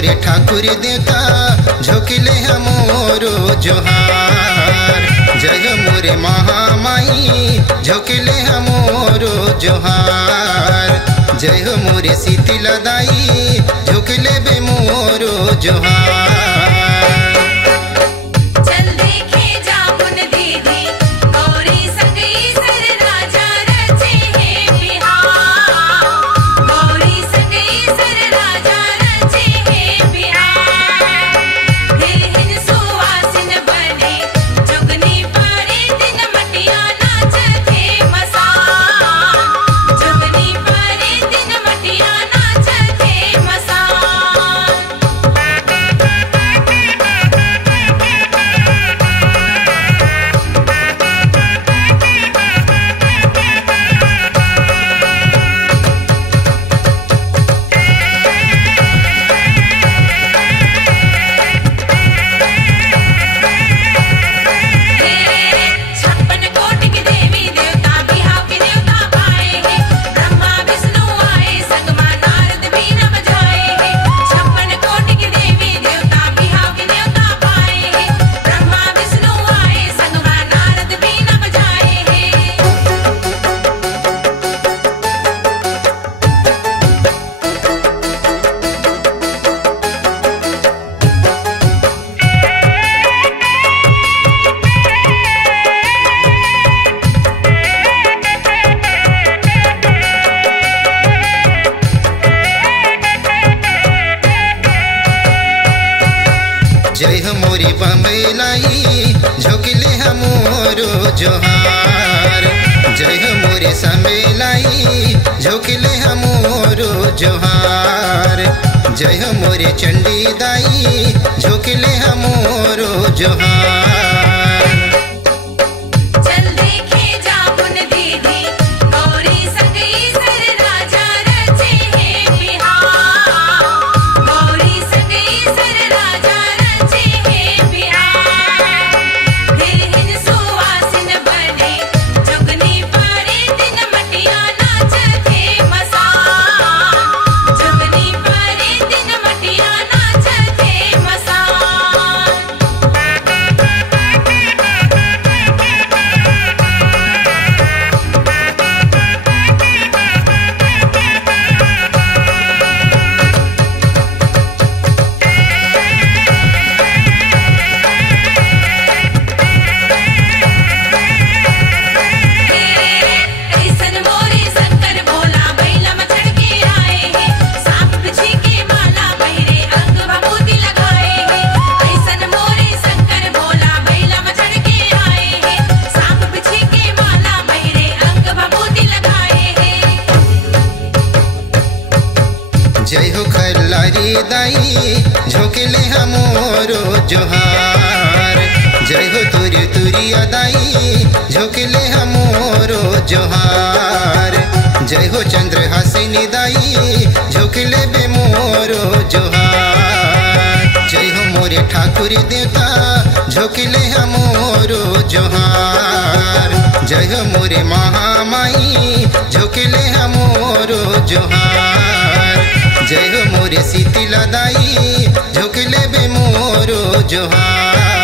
मोरे ठाकुर देवता झोंकिले हमोरो जोहार। जय हो मोरे महामाई झोंकिले हमोरो जोहार। जय हो मोरे शीतला दाई झोंकिले बे मोरो जोहार। जय हो मोरी बम्बईलाई झोंकिले हमोरो जोहार। जय हो मोरे संबेलाई झोंकिले हमोरो जोहार। जय हो मोरे चंडी दाई झोंकिले हमोरो जोहार। जय हो खल्लारी दाई झोंकिले हमोरो जोहार। जय हो तुरी तुरिया दाई झोंकिले हमोरो जोहार। जय हो चंद्र हसीनी दाई झोंकिले बे मोरो जोहार। जय हो मोरे ठाकुर देवता झोंकिले हमोरो जोहार। जय हो मोरे महामाई झोंकिले हमोरो जोहार। जय हो मोरे शीतला दाई झोंकिले बे मोरो जोहार।